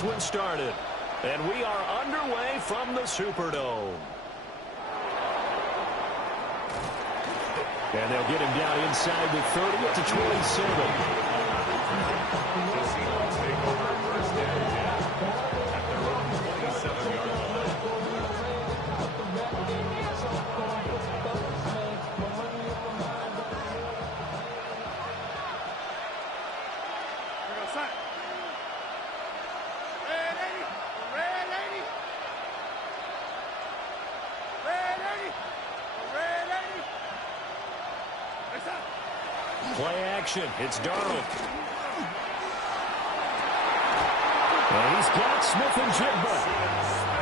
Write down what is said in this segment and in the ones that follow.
this one started. And we are underway from the Superdome. And they'll get him down inside the 30 up to 27. Play action. It's Darnold. And he's got Smith-Njigba.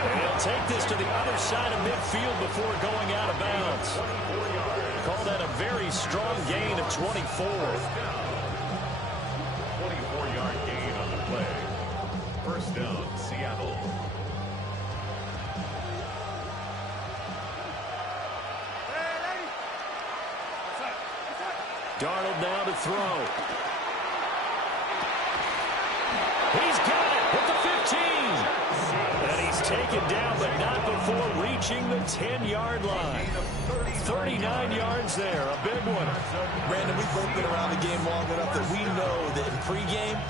And he'll take this to the other side of midfield before going out of bounds. Call that a very strong gain of 24. 24-yard gain on the play. First down, Seattle. Darnold now to throw. He's got it at the 15. And he's taken down, but not before reaching the 10-yard line. 39 yards there, a big one. Brandon, we've both been around the game long enough that we know that in pregame,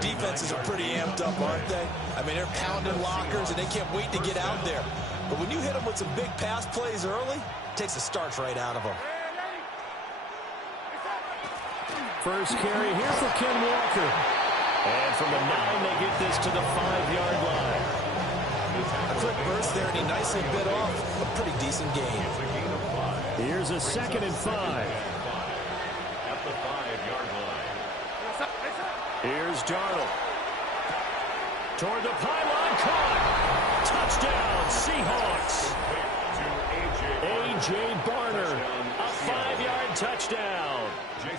defenses are pretty amped up, aren't they? I mean, they're pounding lockers, and they can't wait to get out there. But when you hit them with some big pass plays early, it takes the starch right out of them. First carry here for Ken Walker. And from the 9, they get this to the 5-yard line. A quick burst there, and he nicely bit off a pretty decent game. Here's a 2nd and 5. At the 5-yard line. Here's Darnold. Toward the pylon, caught. Touchdown, Seahawks. A.J. Barner, a 5-yard touchdown.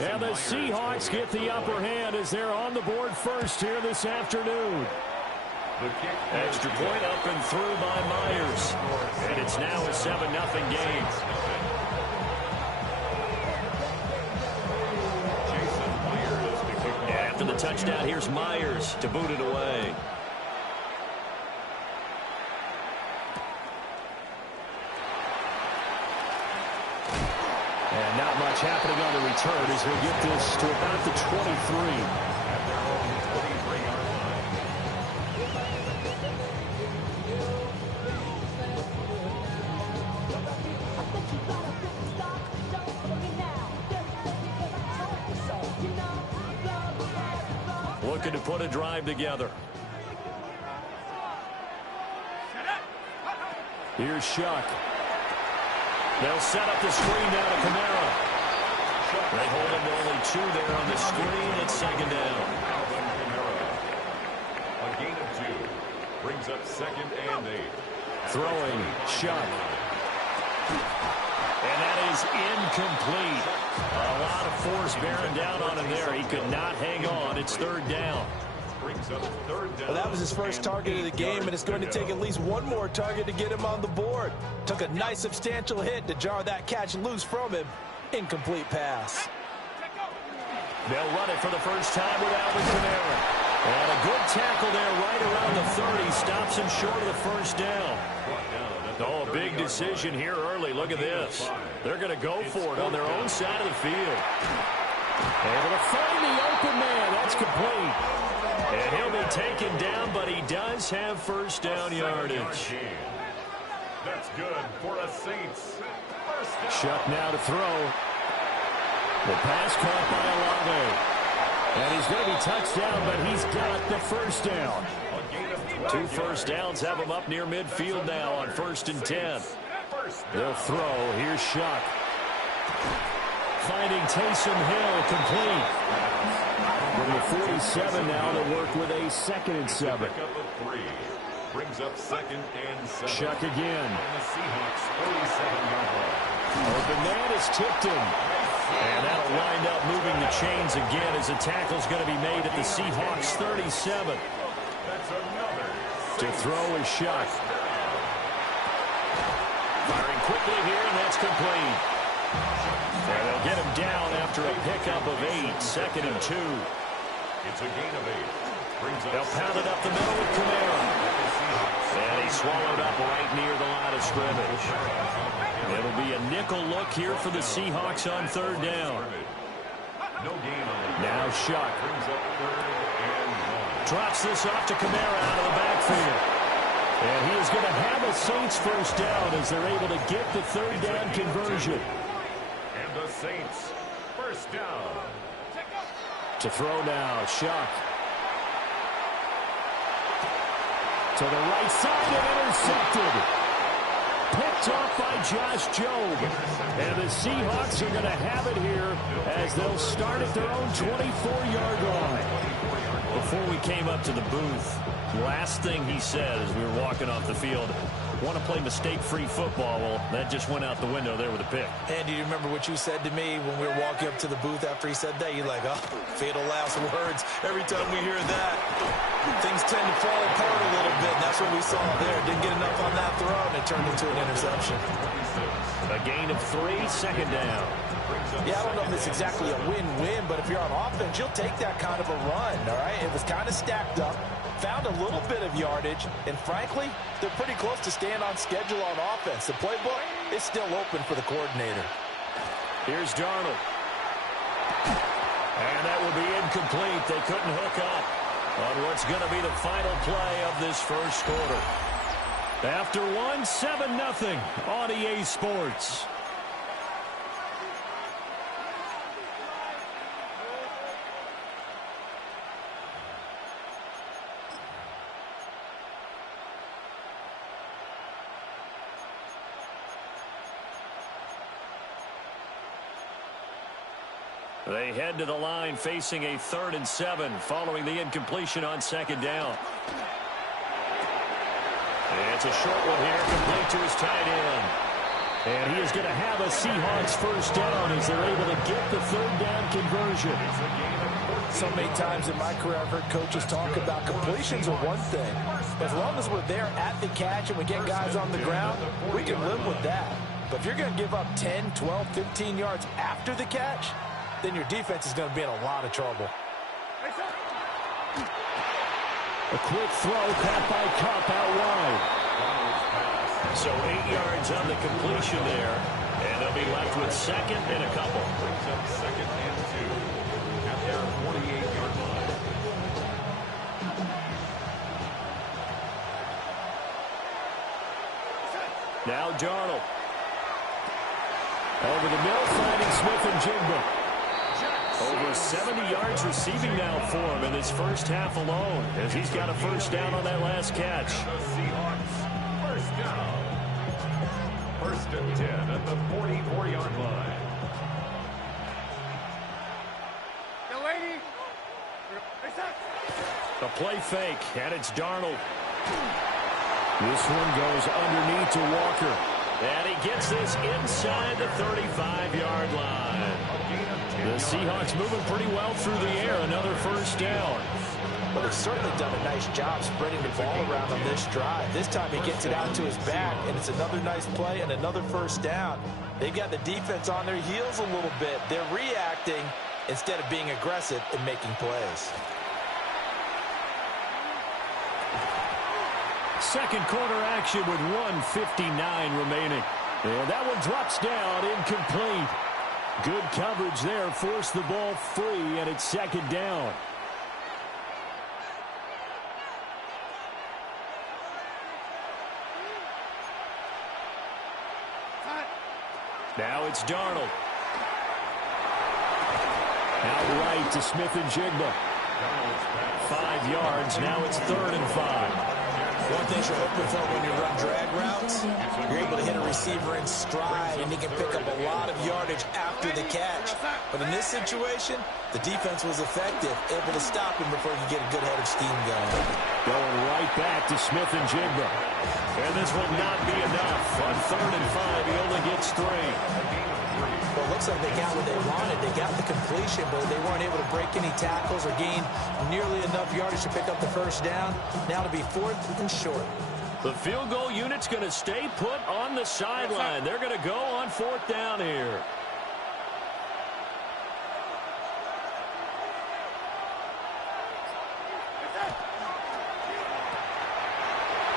And the Seahawks get the upper hand as they're on the board first here this afternoon. Extra point up and through by Myers. And it's now a 7-0 game. After the touchdown, here's Myers to boot it away. And not much happening on the return as we get this to about the 23. Looking to put a drive together. Here's Shuck. They'll set up the screen down to Kamara. They hold him to only 2 there on the screen. It's 2nd down. A gain of 2 brings up 2nd and 8. Throwing, Shuck. And that is incomplete. A lot of force bearing down on him there. He could not hang on. It's 3rd down. Well, that was his first target of the game, and it's going to take at least one more target to get him on the board. Took a nice substantial hit to jar that catch loose from him. Incomplete pass. They'll run it for the first time with Alvin Kamara. And a good tackle there right around the 30. Stops him short of the first down. Oh, a big decision here early. Look at this. They're going to go for it on their own side of the field. Able to find the open man. That's complete. And he'll be taken down, but he does have first down yardage. That's good for the Saints. Shuck now to throw. The pass caught by Olave. And he's going to be touched down, but he's got the first down. 2 first downs have him up near midfield now on 1st and 10. They'll throw. Here's Shuck. Finding Taysom Hill complete. From the 47 now to work with a 2nd and 7. Brings up 2nd and 7. Shuck again. The Seahawks 47-yard line. Open man is tipped him. And that'll wind up moving the chains again as the tackle's going to be made at the Seahawks 37. To throw is Shuck. Firing quickly here, and that's complete. And they'll get him down after a pickup of 8. 2nd and 2. It's a gain of 8. They'll pound it up the middle with Kamara. And he swallowed up right near the line of scrimmage. It'll be a nickel look here for the Seahawks on third down. Now Shuck. Drops this off to Kamara out of the backfield. And he is going to have a Saints first down as they're able to get the third down conversion. And the Saints first down. To throw now, Shuck. To the right side and intercepted. Picked off by Josh Jobe. And the Seahawks are going to have it here as they'll start at their own 24-yard line. Before we came up to the booth, last thing he said as we were walking off the field, want to play mistake-free football. Well, that just went out the window there with a pick. And do you remember what you said to me when we were walking up to the booth after he said that? You're like, oh, fatal last words. Every time we hear that, things tend to fall apart a little bit. And that's what we saw there. Didn't get enough on that throw, and it turned into an interception. A gain of 3, second down. Yeah, I don't know if it's exactly a win-win, but if you're on offense, you'll take that kind of a run, all right? It was kind of stacked up. Found a little bit of yardage, and frankly, they're pretty close to staying on schedule on offense. The playbook is still open for the coordinator. Here's Darnold. And that will be incomplete. They couldn't hook up on what's going to be the final play of this first quarter. After one, 7-0 on EA Sports. They head to the line facing a 3rd and 7 following the incompletion on second down. And it's a short one here, complete to his tight end. And he is going to have a Seahawks first down as they're able to get the third down conversion. So many times in my career I've heard coaches talk about completions are one thing. As long as we're there at the catch and we get guys on the ground, we can live with that. But if you're going to give up 10, 12, 15 yards after the catch, then your defense is going to be in a lot of trouble. A quick throw caught by Kupp out wide. So 8 yards on the completion there, and they'll be left with second and a couple. Brings up second and 2 at their 28-yard line. Now Darnold. Over the middle, finding Smith and Jigba. Over 70 yards receiving now for him in this first half alone, as he's got a first down on that last catch. The Seahawks first down. 1st and 10 at the 44-yard line. The play fake, and it's Darnold. This one goes underneath to Walker. And he gets this inside the 35-yard line. The Seahawks moving pretty well through the air. Another first down. Well, they've certainly done a nice job spreading the ball around on this drive. This time he gets it out to his back, and it's another nice play and another first down. They've got the defense on their heels a little bit. They're reacting instead of being aggressive and making plays. Second quarter action with 1:59 remaining. And that one drops down, incomplete. Good coverage there, forced the ball free, and it's second down. Now it's Darnold. Out right to Smith and Jigba. 5 yards, now it's 3rd and 5. One thing you're hoping for when you run drag routes, you're able to hit a receiver in stride, and he can pick up a lot of yardage after the catch. But in this situation, the defense was effective, able to stop him before he could get a good head of steam going. Going right back to Smith and Jigba. And this will not be enough. On 3rd and 5, he only gets 3. Well, it looks like they got what they wanted. They got the completion, but they weren't able to break any tackles or gain nearly enough yardage to pick up the first down. Now to be 4th and short. The field goal unit's going to stay put on the sideline. They're going to go on 4th down here.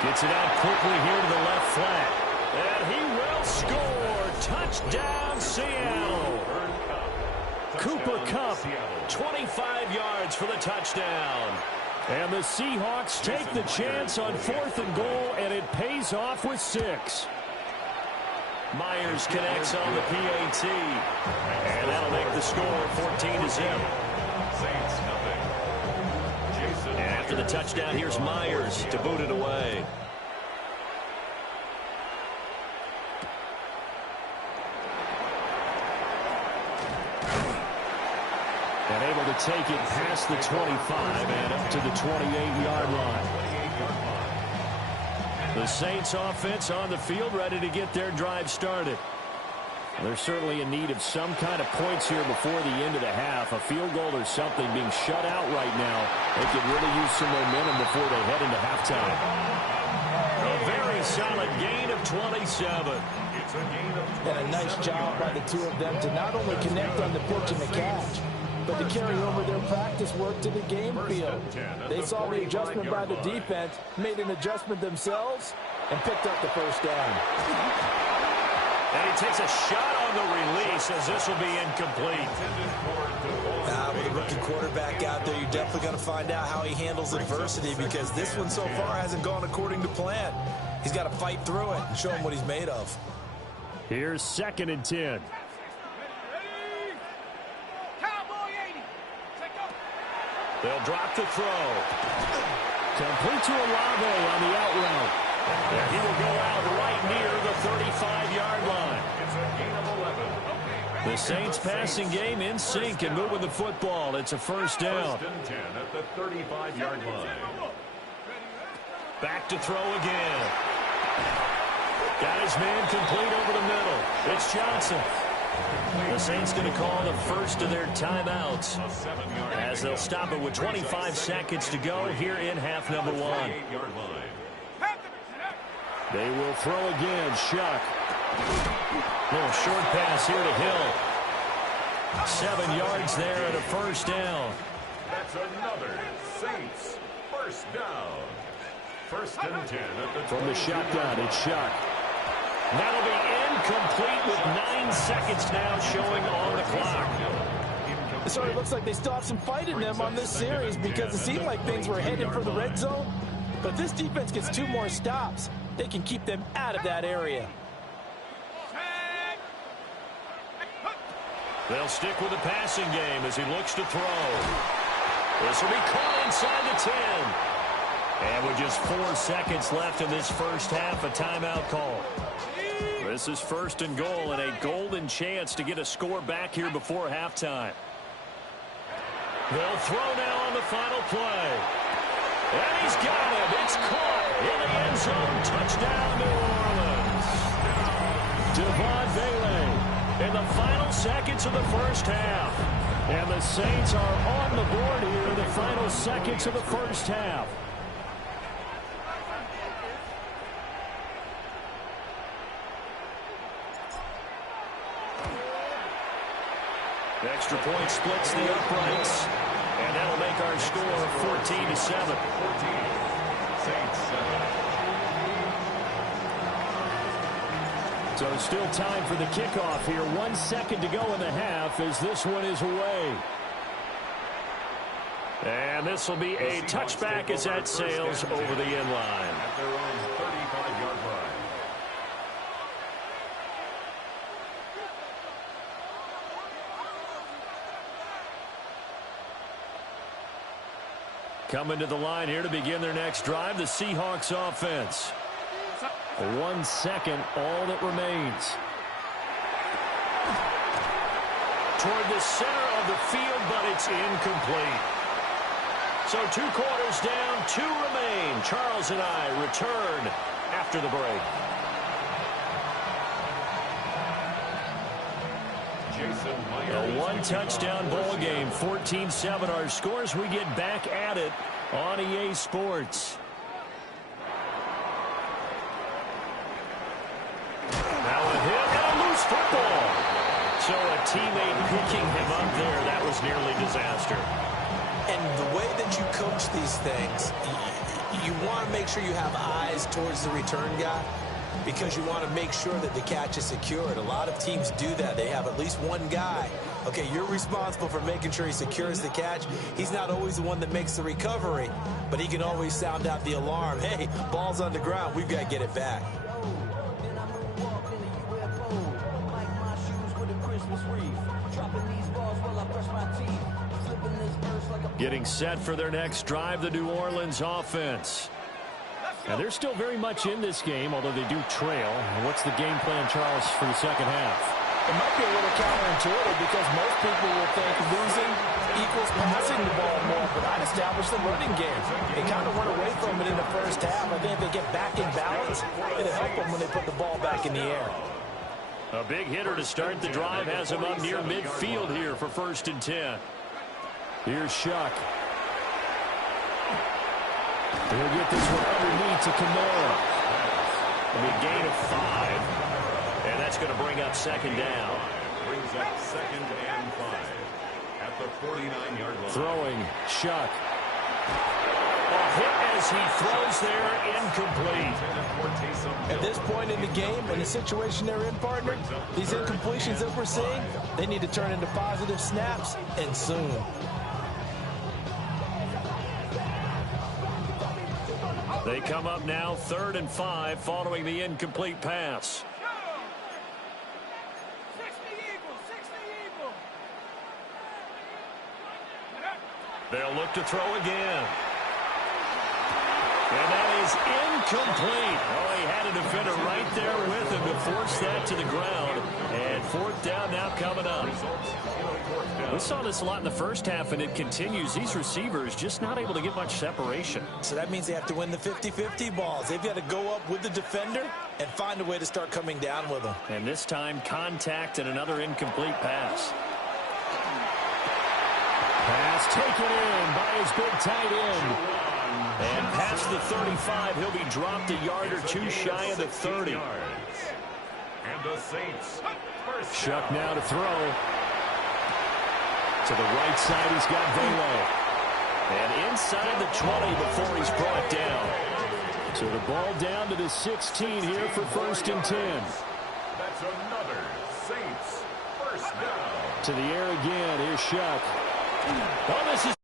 Gets it out quickly here to the left flat. And he will score. Touchdown, Seattle. Cooper Kupp, 25 yards for the touchdown. And the Seahawks take the chance on 4th and goal, and it pays off with 6. Myers connects on the PAT. And that'll make the score 14-0. And after the touchdown, here's Myers to boot it away. And able to take it past the 25 and up to the 28-yard line. The Saints offense on the field, ready to get their drive started. They're certainly in need of some kind of points here before the end of the half. A field goal or something being shut out right now. They could really use some momentum before they head into halftime. A very solid gain of 27. And a nice job by the two of them to not only connect on the pitch and the catch, but to carry over their practice work to the game field. They saw the adjustment by the defense, made an adjustment themselves, and picked up the first down. And he takes a shot on the release as this will be incomplete. With a rookie quarterback out there, you're definitely going to find out how he handles adversity, because this one so far hasn't gone according to plan. He's got to fight through it and show him what he's made of. Here's 2nd and 10. They'll drop the throw. Complete to Olave on the out route. And he will go out right near the 35-yard line. It's a gain of 11. The Saints passing game in sync and moving the football. It's a first down. 1st and 10 at the 35-yard line. Back to throw again. Got his man complete over the middle. It's Johnson. The Saints going to call the first of their timeouts as they'll stop it with 25 seconds to go here in half number 1. They will throw again. Shuck. Little short pass here to Hill. 7 yards there and a first down. That's another Saints first down. 1st and 10 at the from the shotgun. It's Shuck. That'll be incomplete with 9 seconds now showing on the clock. It sort of looks like they still have some fight in them on this series, because it seemed like things were headed for the red zone. But this defense gets 2 more stops. They can keep them out of that area. They'll stick with the passing game as he looks to throw. This will be caught inside the 10. And with just 4 seconds left in this first half, a timeout call. This is 1st and goal and a golden chance to get a score back here before halftime. They'll throw now on the final play. And he's got it. It's caught in the end zone. Touchdown, New Orleans. Devon Bailey in the final seconds of the first half. And the Saints are on the board here in the final seconds of the first half. Extra point splits the uprights, and that'll make our score 14-7. So still time for the kickoff here. 1 second to go in the half as this one is away. And this will be a touchback as that sails over the end line. At their own 35-yard line. Coming to the line here to begin their next drive, the Seahawks offense. 1 second, all that remains. Toward the center of the field, but it's incomplete. So 2 quarters down, 2 remain. Charles and I return after the break. A 1-touchdown ball game, 14-7 our scores. We get back at it on EA Sports. Now a hit and a loose football. So a teammate picking him up there, that was nearly disaster. And the way that you coach these things, you want to make sure you have eyes towards the return guy because you want to make sure that the catch is secured. A lot of teams do that. They have at least one guy. Okay, you're responsible for making sure he secures the catch. He's not always the one that makes the recovery, but he can always sound out the alarm. Hey, ball's on the ground. We've got to get it back. Getting set for their next drive, the New Orleans offense. And they're still very much in this game, although they do trail. What's the game plan, Charles, for the second half? It might be a little counterintuitive because most people will think losing equals passing the ball more, but I'd establish the running game. They kind of went away from it in the first half. I think if they get back in balance, it'll help them when they put the ball back in the air. A big hitter to start the drive has him up near midfield here for 1st and 10. Here's Shuck. He'll get this one underneath to Kamara. A big gain of 5. And that's going to bring up 2nd down. Brings up 2nd and 5 at the 49-yard line. Throwing, Shuck. A hit as he throws there, incomplete. At this point in the game, in the situation they're in, partner, these incompletions that we're seeing, they need to turn into positive snaps, and soon. They come up now 3rd and 5 following the incomplete pass. They'll look to throw again. And that is incomplete. Oh, he had a defender right there with him to force that to the ground. And 4th down now coming up. We saw this a lot in the first half, and it continues. These receivers just not able to get much separation. So that means they have to win the 50-50 balls. They've got to go up with the defender and find a way to start coming down with them. And this time, contact and another incomplete pass. Pass taken in by his big tight end. And past the 35, he'll be dropped a yard or 2 shy of the 30. And the Saints. Shuck now to throw. To the right side, he's got Velo. And inside the 20 before he's brought down. So the ball down to the 16 here for 1st and 10. That's another Saints 1st down. To the air again. Here's Shuck. Oh, this is